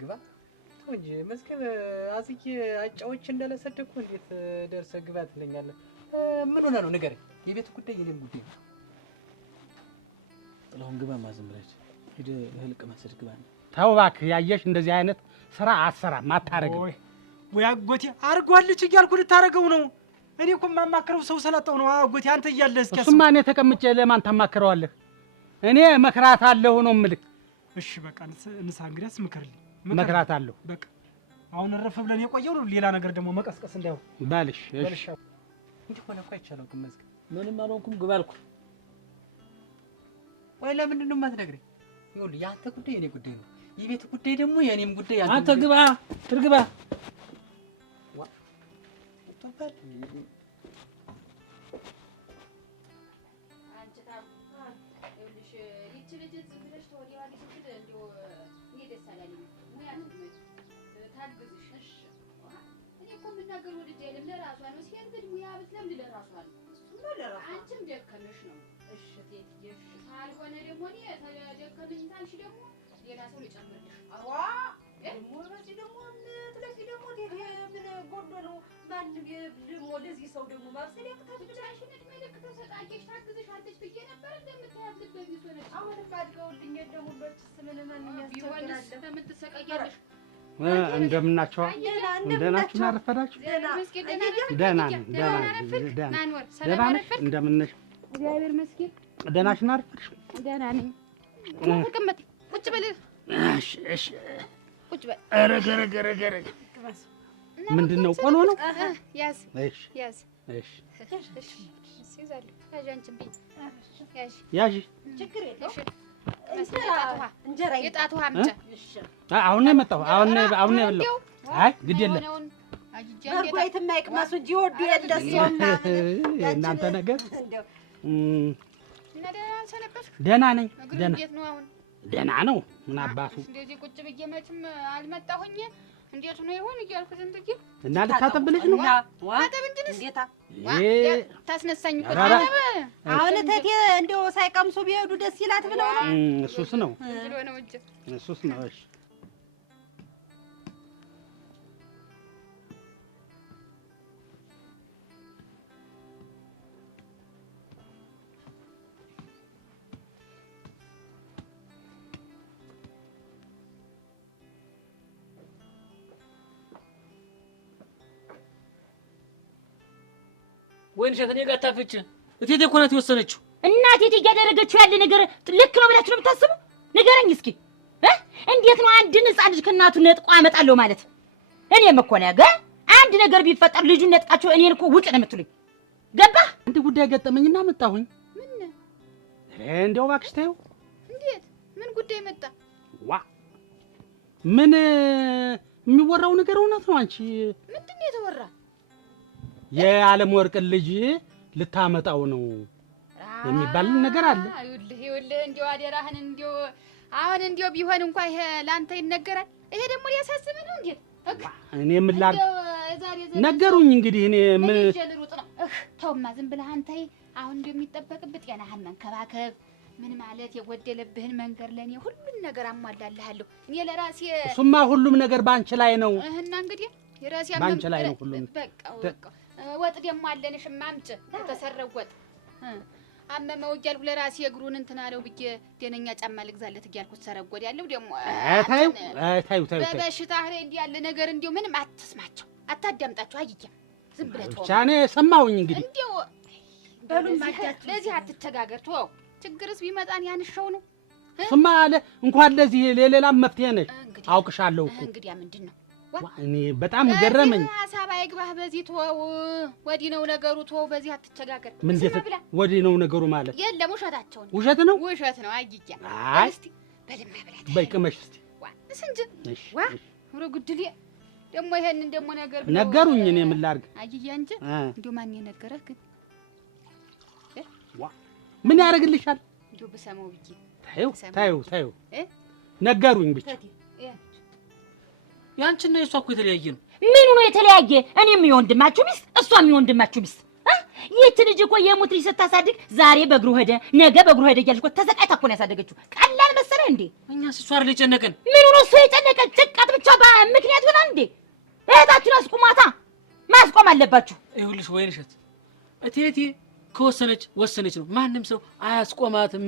ግባ ተው እንጂ መዝገብ። አዝዬ አጫዎች እንዳላሰደኩ እንዴት ደርሰህ ግባ ትለኛለህ? ምን ሆነ ነው ንገረኝ። የቤት ጉዳይ የኔም ጉዳይ ነው። ጥላሁን ግባ ማዝም ብለህ ሂድ እህል ቅመስ ግባ። ተው እባክህ። ያየሽ እንደዚህ አይነት ስራ አትሰራም፣ አታረግም። ወይ አጎቴ አርጓልች እያልኩ ልታረገው ነው። እኔ እኮ የማማክረው ሰው ሰላጣው ነው አጎቴ። አንተ እያለህ እስኪ እሱማ እኔ ተቀምጬ ለማን ታማክረዋለህ? እኔ መክራታለሁ ነው የምልህ። እሺ በቃ እንሳ እንግዲያስ ምከርልኝ። መክራታለሁ በቃ አሁን እረፍ ብለን የቆየው ነው። ሌላ ነገር ደግሞ መቀስቀስ እንዳይሆን ባልሽ። እሺ እንዲህ ሆነ እኮ አይቻለው። መዝገብ ምንም አልሆንኩም። ግባ አልኩ። ወይ ለምንድን ነው የማትነግረኝ? ይኸውልህ የአንተ ጉዳይ የኔ ጉዳይ ነው። የቤት ጉዳይ ደግሞ የኔም ጉዳይ ያንተ። አንተ ግባ ትርግባ። አንቺም ደከመሽ ነው። እሺ ቴትዬ ካልሆነ ደግሞ እኔ ተደከመኝ ታልሽ ደግሞ ሌላ ሰው ልጨምርልሽ። አዋ ደግሞ በዚህ ደግሞ ስለዚህ ደግሞ ምን ጎዶ ነው? ማንም ደግሞ ለዚህ ሰው ደግሞ ማብሰል ያቅታል ብለሽ እድሜ ልክ ተሰቃየሽ ታግዝሻለች ብዬ ነበር። እንደምታያት ልበ ቢሆነች አሁንም አድገውልኝ ደግሞ በርችስ ምን ማንም ያስቸግራል? ለምን ትሰቃያለሽ? እንደምናቸው እንደናችሁ አረፈዳችሁ? ደህና ነኝ። ደህና ነሽ? እንደምነሽ? እግዚአብሔር ይመስገን። ደህናሽን አረፈድሽ? ደህና ነኝ። ተቀመጥ። ቁጭ በል። እሺ እሺ። ቁጭ በል። ኧረ ገረ ምንድን ነው? ቆሎ ነው? ያዝ እሺ ያዝ። እሺ እሺ። ይዛለሁ። ያዥ አንቺም ብይ። ያዥ ያዥ። ችግር የለውም። እንጀራ የጣት ውሃ አምጪ። አሁን ነው የመጣው። አሁን ነው የበላው። አይ ግድ የለም በርጓይት የማይቅመሱ እንጂ ወዱ የለሰውና እናንተ ነገር እና ደህና ሰነበትክ? ደህና ነኝ። ደህና እንዴት ነው አሁን? ደህና ነው። ምን አባቱ እንደዚህ ቁጭ ብዬ መቼም አልመጣሁኝ። እንዴት ነው ይሆን እያልኩ ዝም ብዬ እና ልታጠብልሽ ነው? ታጠብ እንጂ እንዴታ ታስነሳኝ እኮ አሁን እቴቴ እንደው ሳይቀምሱ ቢሄዱ ደስ ይላት ብለው ነው። እሱስ ነው ብሎ ነው እንጂ እሱስ ነው። እሺ ወይን ሸት እኔ ጋር ታፍጭ። እቴቴ እኮ ናት የወሰነችው። እናቴ እያደረገችው ያለ ነገር ልክ ነው ብላችሁ ነው የምታስቡ? ንገረኝ እስኪ እንዴት ነው አንድን ሕፃን ልጅ ከእናቱ ነጥቆ አመጣለሁ ማለት? እኔም እኮ ነገ አንድ ነገር ቢፈጠር ልጁን ነጥቃችሁ እኔን እኮ ውጭ ነው የምትሉኝ። ገባህ? አንድ ጉዳይ ገጠመኝና መጣሁኝ። ምን እንደው እባክሽ ተይው። እንዴት? ምን ጉዳይ መጣ? ዋ ምን የሚወራው ነገር እውነት ነው? አንቺ ምንድን ነው የተወራ? የዓለም ወርቅን ልጅ ልታመጣው ነው የሚባል ነገር አለ። ይኸውልህ እንደው አደራህን እንደው አሁን እንዲያው ቢሆን እንኳን ይሄ ላንተ ይነገራል። ይሄ ደግሞ ሊያሳስብ ነው እንዴ? እኔ ምን ላድርግ? ነገሩኝ እንግዲህ እኔ ምን ልሩጥ ነው? ተውማ ዝም ብለህ አንተ አሁን እንደሚጠበቅብህ ጤናህን መንከባከብ ምን ማለት የጎደለብህን መንገር ለኔ ሁሉን ነገር አሟላልሃለሁ። እኔ ለራሴ እሱማ ሁሉም ነገር ባንቺ ላይ ነው። እና እንግዲህ የራሴ ባንቺ ላይ ነው ሁሉም። በቃ ወጥ ደግሞ አለንሽ ማምጭ የተሰረው ወጥ አመመው እያልኩ ለራሴ እግሩን እንትን አለው ብዬ ደነኛ ጫማ ልግዛለት እያልኩ ተሰረጎድ ያለው ደግሞ ታዩ በበሽታ ላይ እንዲህ ያለ ነገር እንዲው ምንም አትስማቸው፣ አታዳምጣቸው። አይየም ዝም ብለህ ተው። ብቻ እኔ ሰማሁኝ እንግዲህ እንዲው በሉም ማጃት ለዚህ አትተጋገር። ተው ችግርስ ቢመጣን ያንሻው ነው። እሱማ አለ እንኳን ለዚህ ለሌላም መፍትሄ ነሽ አውቅሻለሁ እኮ። እንግዲህ ምንድን ነው እኔ በጣም ገረመኝ። ሐሳብ አይግባህ በዚህ ተወው። ወዲህ ነው ነገሩ። ተወው በዚህ አትቸጋገር። ምን ወዲህ ነው ነገሩ ማለት? የለም ውሸታቸው ነው። ውሸት ነው ውሸት ነው። አይያ እስቲ በልማ ብላት በይ ቅመሽ እስቲ እንጂ ዋ ወረ ጉድሌ ደግሞ ይሄንን ደግሞ ነገር ነገሩኝ። እኔ ምን ላድርግ? አይያ እንጂ እንደው ማን የነገረህ ግን ምን ያደርግልሻል? እንደው በሰማው ብዬ ታዩ ነገሩኝ ብቻ። ያንቺና የሷ እኮ የተለያየ ነው። ምኑ ነው የተለያየ? እኔም የወንድማችሁ ሚስት እሷም የወንድማችሁ ሚስት። ይህች ልጅ እኮ የሙት ልጅ ስታሳድግ ዛሬ በእግሩ ሄደ ነገ በእግሩ ሄደ እያልሽ እኮ ተሰቃይታ እኮ ነው ያሳደገችው። ቀላል መሰለህ እንዴ? እኛስ እሷ አይደል የጨነቀን? ምኑ ነው እሱ የጨነቀን? ጭቃት ብቻ ምክንያት ሆና እንዴ? እህታችሁን አስቁማታ፣ ማስቆም አለባችሁ። ይኸውልሽ ወይንሸት እቴቴ ከወሰነች ወሰነች ነው። ማንም ሰው አያስቆማትም።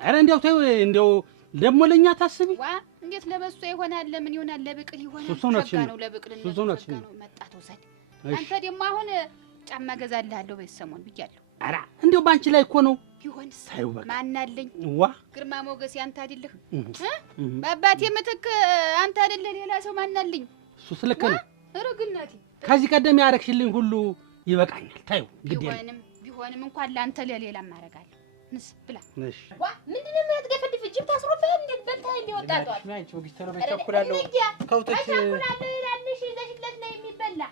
ኧረ እንዲያው ተይው፣ እንዲያው ደግሞ ለኛ ታስቢ። ዋ እንዴት ለበሷ ይሆናል? ለምን ይሆናል? ለብቅል ይሆናል። ሸጋ ነው ለብቅልነት ሸጋ ነው። መጣ ተውሰድ። አንተ ደግሞ አሁን ጫማ ገዛልሃለሁ በሰሞን ብያለሁ። ኧረ እንዲያው ባንቺ ላይ እኮ ነው። ቢሆንስ ታዩ በቃ ማን አለኝ? ዋ ግርማ ሞገስ ያንተ አይደለህ? በአባቴ ምትክ አንተ አይደለህ? ሌላ ሰው ማን አለኝ? እሱ ስልክ ነው። ኧረ ግናቴ ከዚህ ቀደም ያረክሽልኝ ሁሉ ይበቃኛል። ታዩ ግዴ ቢሆንም እንኳን ላንተ ለሌላ ማረጋለሁ። ንስ ብላ እሺ ዋ ምንድነው የሚያስገፈድፍ? ጅብ ታስሮብህ እንዴት በልተህ እንዲወጣጣው? ናይቹ ቢስተሮ በቸኩላለሁ ከውቶች ተቸኩላለሁ ይላልሽ ይዘሽለት ነው የሚበላ።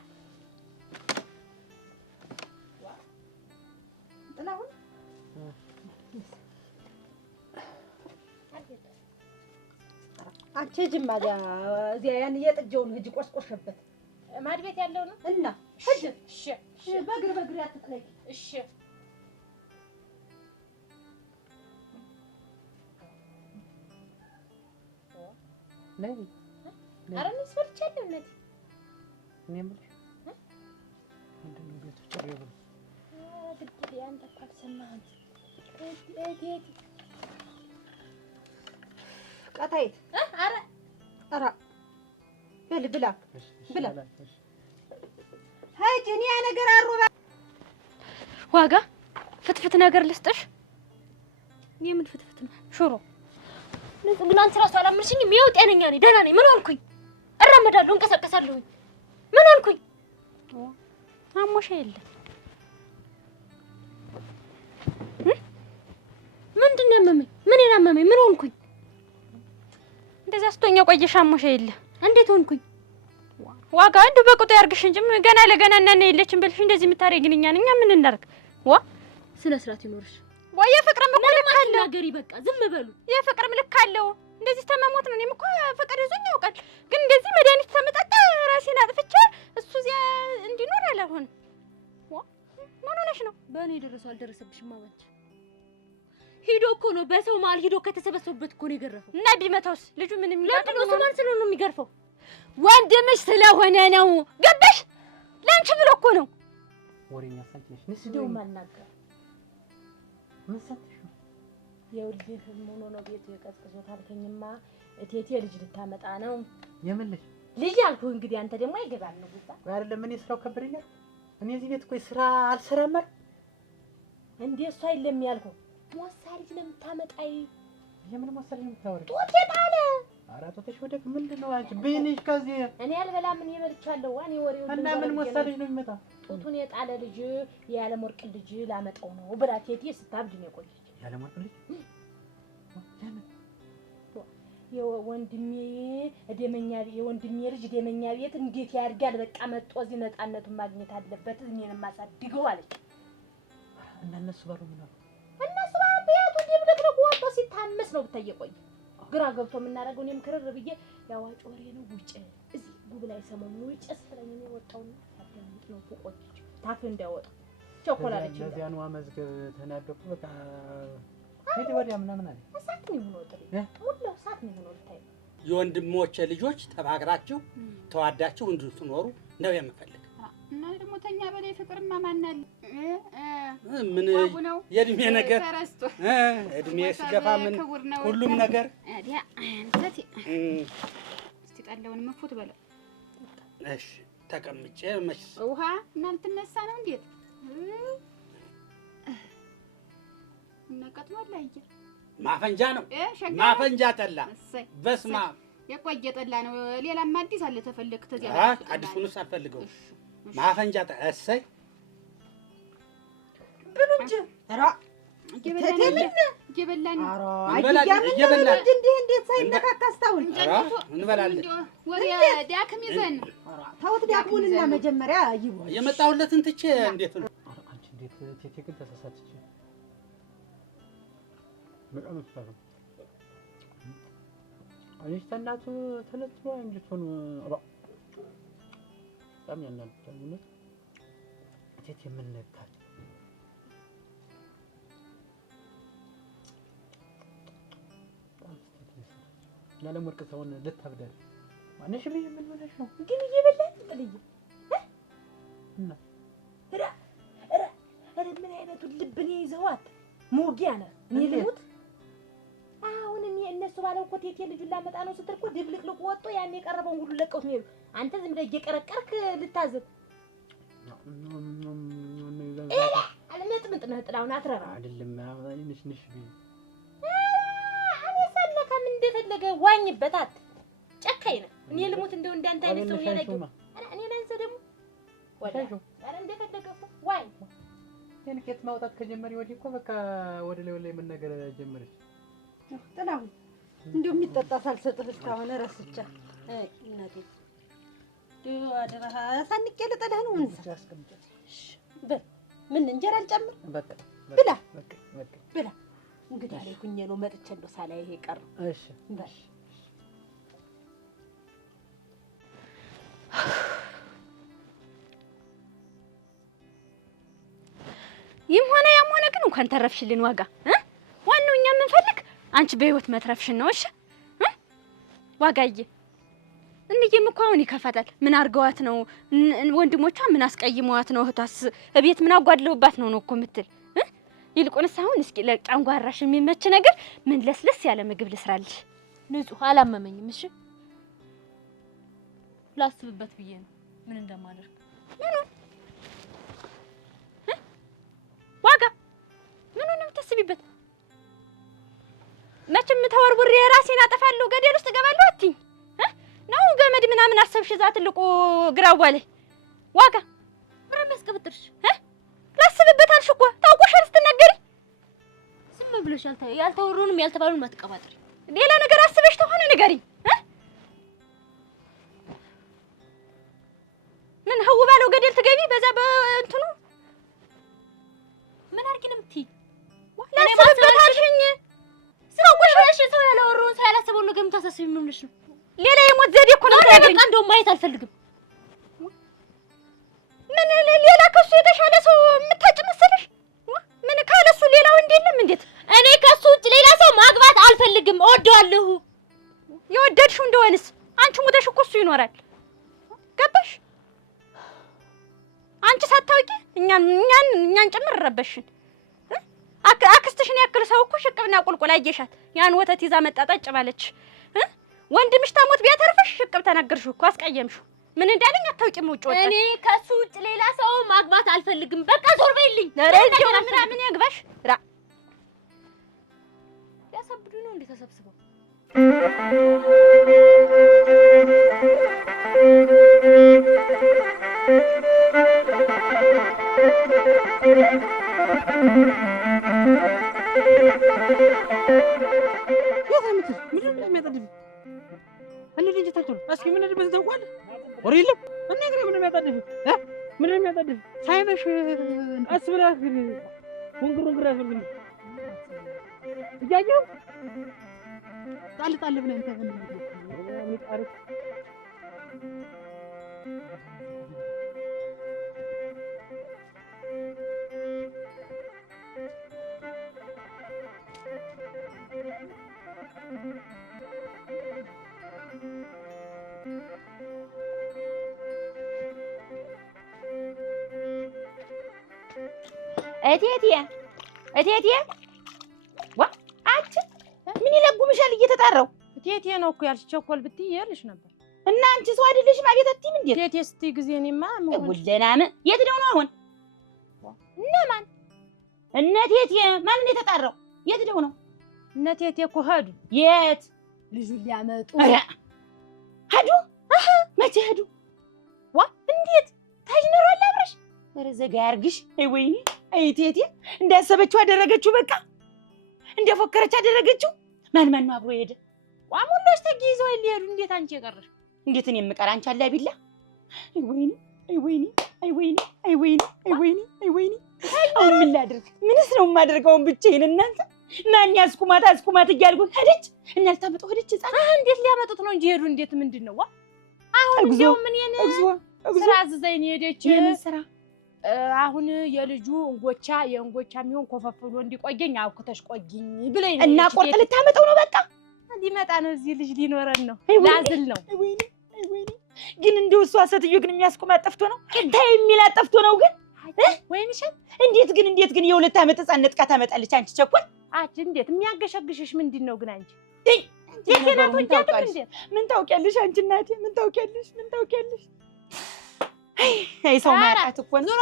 ዋ ጥላሁን አንቺ ጅማ እዚያ ያን የጥጀውን ልጅ ቆስቆሸበት ማድ ቤት ያለው ነው እና ሂጅ። እሺ በእግር አትጥለቂ። እሺ ነይ ኧረ እኔስ በልቻለሁ እናቴ። እኔ የምልሽ ምንድን ነው ቤቱ ጭር ብሎ? ግድ አንተ እኮ አልሰማህም። ቀታይት ኧረ በል ብላ ብላ ሂጅ። እኔ ያ ነገር አሮባ ዋጋ ፍትፍት ነገር ልስጥሽ። የምን ፍትፍት ነው? ሽሮ ግን አንቺ እራሱ አላመንሽኝም። ይኸው ጤነኛ ነኝ፣ ደህና ነኝ። ምን ሆንኩኝ? እራመዳለሁ፣ እንቀሳቀሳለሁኝ። ምን ሆንኩኝ? አሞሻ የለም። ምንድን ነው ያመመኝ? ምኔን አመመኝ? ምን ሆንኩኝ? እንደዚያ ስቶኛ ቆየሽ። አሞሻ የለ። እንዴት ሆንኩኝ? ዋጋ እንደው በቁጡ ያርግሽ እንጂ ገና ለገና እናንተ የለችም ብልሽ እንደዚህ የምታረጊኝ እኛ ነኝ። ምን እናድርግ? ዋ ስነ ስርዓት ይኖርሽ። ወይ የፍቅርም እኮ ልክ አለው። ናገሪ በቃ ዝም በሉ። የፍቅርም ልክ አለው። እንደዚህ ተመሞት ነው። እኔም እኮ ፍቅር ይዞኝ ያውቃል። ግን እንደዚህ መድኃኒት ተመጣጣ ራሴን አጥፍቼ እሱ እዚያ እንዲኖር አላልሆንም። ምን ሆነሽ ነው? በእኔ የደረሰው አልደረሰብሽም ማለት ሂዶ እኮ ነው። በሰው መሀል ሂዶ ከተሰበሰቡበት እኮ ነው የገረፈው። እና ቢመታውስ ልጁ ምን የሚላቀው ነው? ማን ስለሆነ ነው የሚገርፈው? ወንድምሽ ስለሆነ ነው። ገባሽ? ላንቺ ብሎ እኮ ነው። ወሬኛ ሳይሽ ንስደው ማናገር መሰጥሽ የውልህ ምን ሆኖ ቤት የቀዝቅዞት አልከኝማ። እቴቴ ልጅ ልታመጣ ነው። የምልሽ ልጅ አልኩህ እንግዲህ። አንተ ደግሞ አይገባም ነው ጉዳ አይደለም። እኔ ስራው ከበደኛል። እኔ እዚህ ቤት ቆይ ስራ አልሰራም አይደል እንዴ? እሱ አይደለም ያልኩህ። ሞሳ ልጅ ለምታመጣይ የምን ሞሳ ልጅ የምታወሪ? ጡት የጣለ አራቶተሽ ወደ ምንድነው አንቺ? ብንሽ ከዚህ እኔ አልበላም። እኔ በልቻለሁ። እኔ ወሬው እና ምን ሞሳ ልጅ ነው የሚመጣ? ጡቱን የጣለ ልጅ የዓለም ወርቅ ልጅ ላመጣው ነው ብላ ቴቴ ስታብድ ነው የቆየች። የዓለም ወርቅ ልጅ የወንድሜ ልጅ ደመኛ ቤት እንዴት ያድጋል? በቃ መጥቶ እዚህ ነፃነቱን ማግኘት አለበት። እኔንም ማሳድገው አለች። እና እነሱ ባሉ ምን አሉ? እነሱ ባሉ ቤቱ ድብልቅ ድብልቅልቅ ወጥቶ ሲታመስ ነው ብታየቆይ ግራ ገብቶ የምናደርገው እኔም ክርር ብዬ ያዋጭ ወሬ ነው ውጭ እዚህ ጉብ ላይ ሰሞኑን ውጭ ስትለኝ ነው የወጣውና አዳምጥ ነው ፎቆች ታፍ እንዳወጣ ቸኮላለች ለዚያኑ መዝገብ ተናደቁ በቃ ሄዲ ወዲያ ምናምን አለ እሳት ነው የሆነው ሙሉ እሳት ነው የሆነው ታይ የወንድሞቼ ልጆች ተባግራችሁ ተዋዳችሁ እንድትኖሩ ነው የምፈልግ እና ደግሞ ተኛ በላይ ፍቅርማ ማናል ምን የእድሜ ነገር እድሜ ሲገፋ ምን ሁሉም ነገር አዲያ አንተቲ እስቲ ጣላውን መፉት በለው እሺ ተቀምጬ መች ውሃ እና ልትነሳ ነው እንዴት እና ቀጥሏል አየ ማፈንጃ ነው ማፈንጃ ጠላ በስማ የቆየ ጠላ ነው ሌላም አዲስ አለ ተፈልክ ተዚያ አዲሱንስ አልፈልገው ማፈንጃ ጠላ እሰይ ብሉ እንጂ ራ እየበላን እንዴት ሳይነካካስታውን እንበላለን ወሬ ዳክም ይዘን ታውት ዳክሙንና መጀመሪያ ይቡ የመጣሁለትን ትቼ እንዴት ነው አንቺ እንዴት ቴቴ ግን ተሳሳትሽ በጣም ፈራ አንቺ ተናቱ ተለጥሎ እንድትሆን በጣም ያናድዳል እውነት ቴቴ ምን ነካት ለዓለም ወርቅ ሰውን ልታብዳል ማነሽ ምን ሆነሽ ነው ግን እየበላን ጥልይ እና ምን አይነቱ ልብን ይዘዋት ሞጊያ ነው እኔ ልሙት አሁን እኔ እነሱ ባለው እኮ ቴቴ ልጁን ላመጣ ነው ስትል እኮ ድብልቅልቁ ወጥቶ ያን የቀረበውን ሁሉ ለቀውት ነው አንተ ዝም ብለህ እየቀረቀርክ ልታዘብ አለመጥምጥ ነው ጥላውን አትረራ አይደለም ንሽ ሰለከም እንደፈለገ ዋኝበታት ጨካኝ ነው እኔ ልሙት እንደው እንዳንተ አይነት ሰው ያለቀው እኔ ላንተ ደግሞ ወደ አረ እንደፈለገ ዋኝ የንከት ማውጣት ከጀመሪ ወዲህ እኮ በቃ ወደ ላይ ምን ነገር ጀመረች ጥላው እንደው የሚጠጣ ሳልሰጥህ እስካሁን ረስቻ እናቴ አደረሃ ሳንቄ ልጠላህ ነው እንዴ አስቀምጫት ምን እንጀራ አልጨምር በቃ ብላ በቃ ብላ እንግዲህ ላይ ሁኜ ነው መጥቼ እንደው ሳላይ ይሄ ቀር እሺ ባሽ ይም ሆነ ያም ሆነ ግን እንኳን ተረፍሽልን ዋጋ ዋናው እኛ የምንፈልግ አንቺ በህይወት መትረፍሽን ነው እሺ ዋጋዬ እንዴም እኮ አሁን ይከፋታል ምን አርገዋት ነው ወንድሞቿ ምን አስቀይመዋት ነው እህቷስ እቤት ምን አጓድለውባት ነው እኮ ምትል ይልቁንስ አሁን እስኪ ለጫንጓራሽ የሚመች ነገር ምን ለስለስ ያለ ምግብ ልስራልሽ ንጹህ አላመመኝም እሺ ላስብበት ብዬ ነው ምን እንደማደርግ ዋጋ ምኑንም ተስቢበት መቼም ተወርውሬ ራሴን አጠፋለሁ ገደል ውስጥ ገባለሁ አትኝ ነው ገመድ ምናምን አሰብሽ እዛ ትልቁ ግራዋ ላይ ዋጋ ምንም ያስቀብጥርሽ ላስብበት አልሽ እኮ ታውቆሻል ስትናገሪ ዝም ብለሽ ያልተወሩንም ያልተባሉን ማትቀባጥሪ ሌላ ነገር አስበሽ ተሆነ ንገሪኝ ምን ሀው ባለው ገደል ትገቢ በዛ በእንትኑ ምን አርጊ ነው የምትይ ላስብበት አልሽኝ ታውቆሻል ሰው ያላወራውን ሰው ያላሰበውን ነገር የምታሳስቢ ምን ሆነሽ ነው ሌላ የሞት ዘዴ እኮ ነው ታገኝ እንደው ማየት አልፈልግም ምን ሌላ ከሱ የተሻለ ሰው የምታጭ መሰለሽ ምን ካለሱ ሌላ ወንድ የለም እንዴት እኔ ከሱ ውጭ ሌላ ሰው ማግባት አልፈልግም እወደዋለሁ የወደድሽው እንደሆነስ አንቺ ሙተሽ እኮ እሱ ይኖራል ገባሽ አንቺ ሳታውቂ እኛን ጭምር ረበሽን አክስትሽን ያክል ሰው እኮ ሽቅብና ቁልቁል አየሻት ያን ወተት ይዛ መጣጣጭ ባለች ወንድምሽ ታሞት ቢያተርፍሽ ሽቅብ ተናገርሽ እኮ አስቀየምሽው ምን እንዳለኝ አታውቂም ውጭ ወጣ እኔ ከሱ ውጭ ሌላ ሰው ማግባት አልፈልግም በቃ ዞር በይልኝ ደረጃው ምን ያግባሽ ራ ያሰብዱ ነው እንዴ ተሰብስበው ምንም የሚያጣድፍ እኔ ልጅ ታውቁ እስኪ ምን እንደምን ታውቃለህ ወሬ የለም እና ግን ምንም የሚያጣድፍ ምንም የሚያጣድፍ ሳይመሽ ቀስ ብለህ ግን ወንግሩን ግራ ያስፈልግ እያየሁ ጣል ጣል ብለን ተፈለገ እቴቴ ዋ አንቺ ምን ይለጉምሻል እየተጣራው? እቴቴ ነው እኮ ያልሽ። ቸኮል ብትይ ይልሽ ነበር። እና አንቺ ሰው አይደለሽም? አቤት አትይም እንዴ? እቴቴ ስትይ ጊዜ እኔማ ወለናም የት ነው አሁን? እና ማን እነ እቴቴ ማን ነው የተጣራው? የት ነው? እነ እቴቴ እኮ ሄዱ። የት? ልጁን ሊያመጡ ሄዱ። መቼ ሄዱ? ዋ እንዴት ታጅነራል አብረሽ? ኧረ ዘጋ ያርግሽ። አይ ወይኔ አይ እቴቴ እንዳሰበችው አደረገችው። በቃ እንደፎከረች አደረገችው። ማን ነው አብሮ ሄደ? ቋሙሎች ተጊዘው ሊሄዱ እንዴት አንቺ የቀረሽ? እንዴት እኔ የምቀር አንቺ አለ ቢላ። አይ ወይኔ አይ ወይኔ አይ ወይኔ አይ ወይኔ አይ ወይኔ አይ ወይኔ። አሁን ምን ላድርግ? ምንስ ነው የማደርገውን? ብቻዬን እናንተ ማን አስቁማት እያልኩ ሄደች። እና ልታመጣው ሄደች። ህፃን እንዴት ሊያመጡት ነው እንጂ ሄዱ። እንዴት ምንድን ነው? አሁን እንደው ምን ስራ አዘዘኝ ሄደች። የምን ስራ? አሁን የልጁ እንጎቻ የእንጎቻ የሚሆን ኮፈፍ ብሎ እንዲቆየኝ አውክተሽ ቆይኝ ብለኝ እና ቆርጥ ልታመጣው ነው? በቃ ሊመጣ ነው። እዚህ ልጅ ሊኖረን ነው። ላዝል ነው። ግን እንደው እሷ ሴትዮ ግን የሚያስቆማት ጠፍቶ ነው? ታይ የሚላት ጠፍቶ ነው? ግን ወይንሽን እንዴት ግን የሁለት ዓመት ህፃን ነጥቃ ታመጣለች? አንቺ ቸኮል አንቺ እንዴት የሚያገሸግሽሽ ምንድን ነው? ግን አንቺ ምን ታውቂያለሽ? አንቺ እናቴ ምን ታውቂያለሽ? አይ ሰው ማያውቃት እኮ ነው።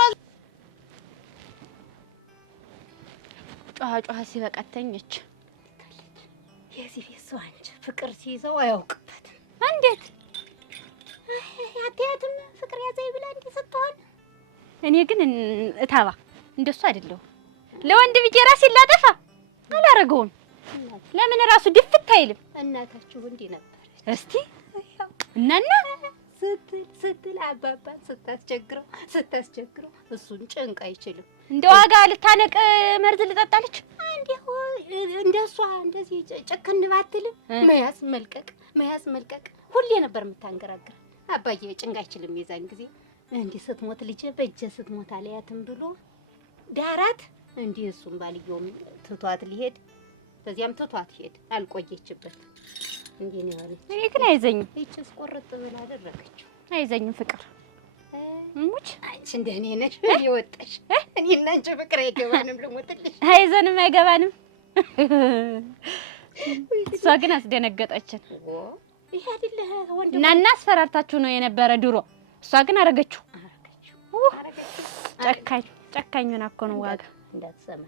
ጮሃ ሲበቃት ተኘች። የዚህ ቤት ሰው አንቺ ፍቅር ሲይዘው አያውቅበትም። እንዴት አትያትም? ፍቅር ያዘኝ ብላ እንዲህ ስትሆን እኔ ግን እታባ እንደሱ አይደለሁም። ለወንድ ብዬ ራሴን ላጠፋ አላረገውም። ለምን ራሱ ድፍት አይልም? እናታችሁ እንዲህ ነበር። እስቲ እናና ስትል አባባን ስታስቸግረው እሱን ጭንቅ አይችልም። እንደ ዋጋ ልታነቅ መርዝ ልጠጣለች። እንደሷ እንደዚህ ጭክን ባትልም መያዝ መልቀቅ ሁሌ ነበር የምታንገራግር። አባዬ ጭንቅ አይችልም። የዛን ጊዜ እንዲህ ስትሞት ልጄ በእጄ ስትሞት አልያትም ብሎ ዳራት። እንዲህ እሱም ባልየውም ትቷት ሊሄድ በዚያም ትቷት ሄድ። አልቆየችበት። እንዴ ነው ያለች። እኔ ግን አይዘኝም። እቺስ ቆርጥ ብላ አደረገችው። አይዘኝም ፍቅር ሙች። አንቺ እንደኔ ነሽ ይወጣሽ። እኔ እና አንቺ ፍቅር አይገባንም። ልሞትልሽ። አይዘንም አይገባንም። እሷ ግን አስደነገጠችን። ይሄ አይደለ ወንድ እና አስፈራርታችሁ ነው የነበረ ድሮ። እሷ ግን አረገችው። ጨካኝ ምን እኮ ነው ዋጋ እንዳትሰማ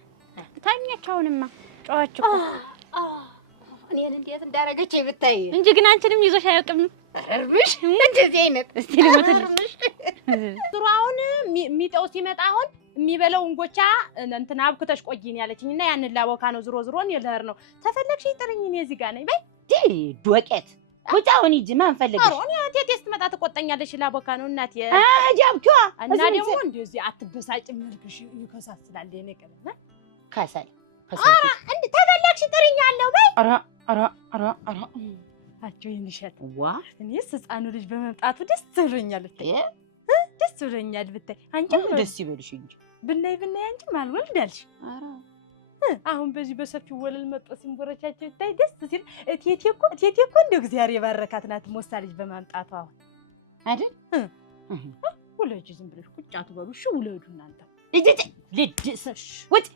ታኛች። አሁንማ ጮኸች እኮ እኔን እንዴት እንዳረገች ብታይ እንጂ ግን አንቺንም ይዞሽ አያውቅም። አርብሽ እንደዚህ አይነት እስቲ ልሞትልሽ። ዙራውን ሚጠው ሲመጣ አሁን የሚበለው እንጎቻ እንትና አብኩተሽ ቆይኝ ያለችኝና ያንን ላቦካ ነው። ዝሮን የለህር ነው። ተፈለግሽ ይጥርኝ እኔ እዚህ ጋር ነኝ በይ። ዶቄት ቁጭ አሁን ሂጂ። ማን ፈለግሽ? አሮን ያቴ ስትመጣ ትቆጣኛለሽ። ላቦካ ነው እናቴ። ጃብቷ እና ደግሞ እንደዚህ አትበሳጭ። መልክሽ ይከሳስላል። የነገር ከሰል እንዴ ተፈለግሽ ጥርኛለሁ በይ። አራ አቸው ይንሸት ዋ እኔስ ህፃኑ ልጅ በመምጣቱ ደስ ብሎኛል። ደስ ብሎኛል ብታይ። አንቺም ደስ ይበልሽ እንጂ ብናይ አንቺም አልወልዳልሽ። አሁን በዚህ በሰፊው ወለል መጥቶ ሲንቦረቻቸው ታይ ደስ ሲል እቴቴ እኮ እንደው እግዚአብሔር የባረካት ናት። ሞሳ ልጅ በማምጣቱ አሁን አይደል ወለጅ ዝም ብለሽ ቁጭ አትበሉ። እሺ ውለዱ እናንተ ልድስሽ ወጥ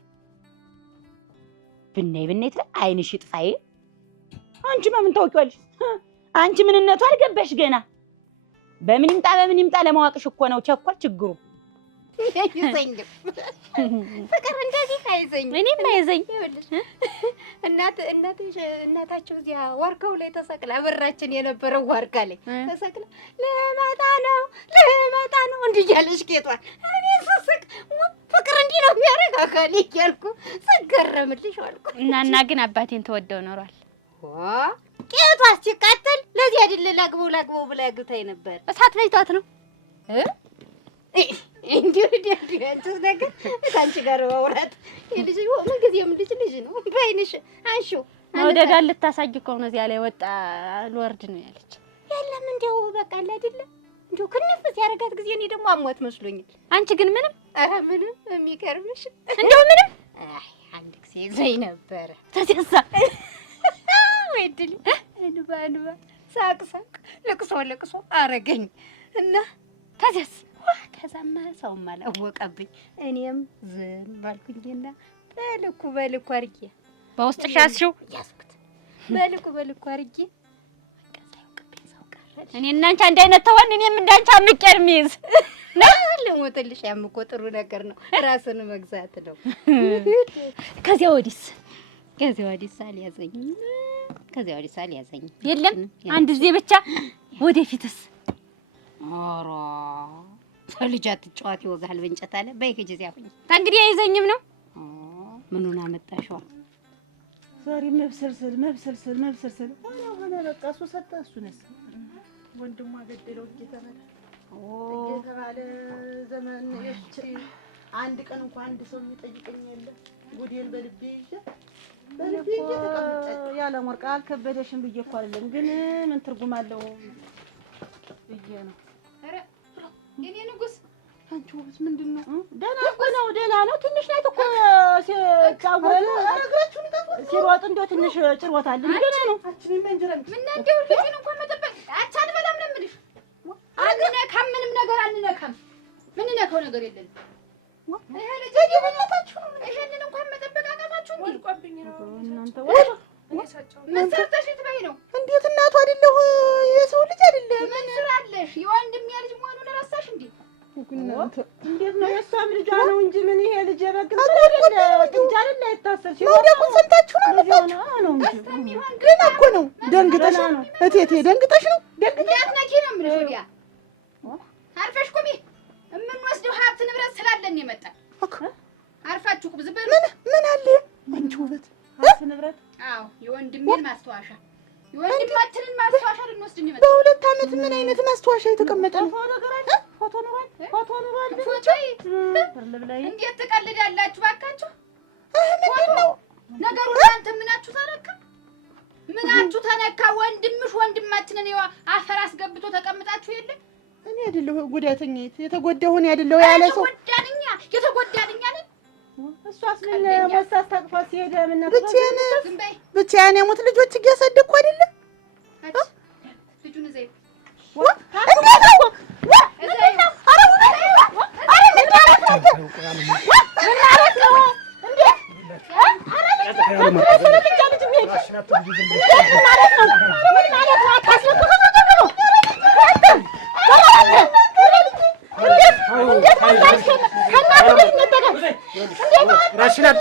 ብናይ ትላ አይንሽ ይጥፋይ። አንቺ ምን ታውቂዋለሽ? አንቺ ምንነቱ አልገባሽ ገና። በምን ይምጣ ለማወቅሽ እኮ ነው ቸኮል ችግሩ። አይዘኝም ፍቅር እንደዚህ አይዘኝም። እኔም አይዘኝ። እናታቸው እዚያ ዋርካው ላይ ተሰቅላ በራችን የነበረው ዋርካ ላይ ተሰቅላ ልመጣ ነው እንዲህ እያለች ጌጧል። እኔ ስስቅ ፍቅር እንዲህ ነው የሚያደርግ አካል እያልኩ ስገረምልሽ አልኩ። እናና ግን አባቴን ተወደው ኖሯል። ቄቷ ሲቃጠል ለዚህ አይደል ላግበው ብላ ግብታኝ ነበር። እሳት በይቷት ነው እንዲሁ አንቺስ ነገር ከአንቺ ጋር ማውራት የልጅ ምንጊዜም ልጅ ነው። በይንሽ አንሺው ወደጋ ልታሳይ እኮ ነው። እዚያ ላይ ወጣ ልወርድ ነው ያለች። የለም እንዲያው በቃ አለ አይደለ እንዲሁ ክንፍ ሲያደርጋት ጊዜ እኔ ደግሞ አሟት መስሎኛል። አንቺ ግን ምንም ኧረ ምንም የሚገርምሽ እንዲሁ ምንም አይ አንድ ጊዜ ይዘኝ ነበረ ተሰሳ ወይድል እንባ ሳቅ ለቅሶ አረገኝ እና ከዛማ ሰውም አላወቀብኝ። እኔም ዝም ባልኩኝና በልኩ አድርጌ በውስጥ ሻስሽው ያዝኩት። በልኩ አድርጌ እኔ እና አንቺ አንድ አይነት ተወን። እኔም እንዳንቺ አምቄር ሚይዝ ልሞትልሽ። ያም እኮ ጥሩ ነገር ነው፣ ራስን መግዛት ነው። ከዚያ ወዲስ አልያዘኝም። የለም አንድ ጊዜ ብቻ። ወደፊትስ ኧረ ልጅ አትጫወት ይወጋል በእንጨት አለ። በይ ሂጂ እዚያ ሁኚ። እንግዲህ አይዘኝም ነው። ምኑን አመጣሽው? ዛሬ መብሰልሰል ሆነ በቃ እሱ ሰጠ እሱ ነሳ ወንድሟ ገደለው እየተባለ ዘመን እሺ አንድ ቀን እንኳን አንድ ሰው የሚጠይቀኝ የለም። ጉዴን በልቤ ይዤ ተቀምጫለሁ። ያለ ወርቅ አልከበደሽም ብዬ እኮ አይደለም ግን ምን ትርጉም አለው ብዬ ነው። ኧረ የኔ ንጉስ አንቺ ውብስ ምንድን ነው? ደህና ነው። ትንሽ ናት እኮ ሲጫወት ሲሮጥ እንደው ትንሽ ጭሮታል። ደህና ነው። ምን እንደው ልጅን እንኳን መጠበቅ አልበላም ነው የምልሽ። አንነካም፣ ምንም ነገር አንነካም። ምን ነካው ነገር የለም። ይሄ ልጅ ይሄንን እንኳን መጠበቅ አቃታችሁ? ወልቆብኝ ነው እናንተ ምን ሰርተሽ ትበይ ነው? እንዴት እናቱ አይደለሁ የሰው ልጅ አይደለም። ምን ስራለሽ? የወንድሜ ልጅ መሆኑን ረሳሽ እንዴ? እንዴት ነው? የእሷም ልጇ ነው እንጂ ምን ይሄ ልጅ በግን ጥንጃልን አይታሰርሽ። መውደቁን ሰምታችሁ ነው ነው እንጂ ግን እኮ ነው ደንግጠሽ ነው እቴቴ፣ ደንግጠሽ ነው እንዳትነኪ ነው የምልሽ። ወዲያ አርፈሽ ቁሚ። የምንወስደው ሀብት ንብረት ስላለን የመጣን አርፋችሁ ቁም። ዝም በሉ። ምን አለ አንቺ ውበት ሀብት ንብረት? አዎ የወንድሜን ማስተዋሻ የወንድማችንን ማስተዋሻ ልንወስድ ነው የመጣን። በሁለት ዓመት ምን አይነት ማስተዋሻ የተቀመጠ ነው? ፎቶ ኑሯል። እንዴት ትቀልዳላችሁ ባካችሁ? ምንድን ነው ነገሩ? እናንተ ምናችሁ ተነካ? ምናችሁ ተነካ? ወንድምሽ ወንድማችንን ይዋ አፈር አስገብቶ ተቀምጣችሁ የለ? እኔ አይደለሁ ጉዳተኛ፣ የተጎዳሁ እኔ አይደለሁ ያለ ሰው የተጎዳንኛ ነን። እሷስ ምን ወሳስ ታቅፋ ሲሄድ ምን ነው ብቻዬን የሞት ልጆች እያሳደግኩ አይደለም። ልጁን ዘይት ራሽናት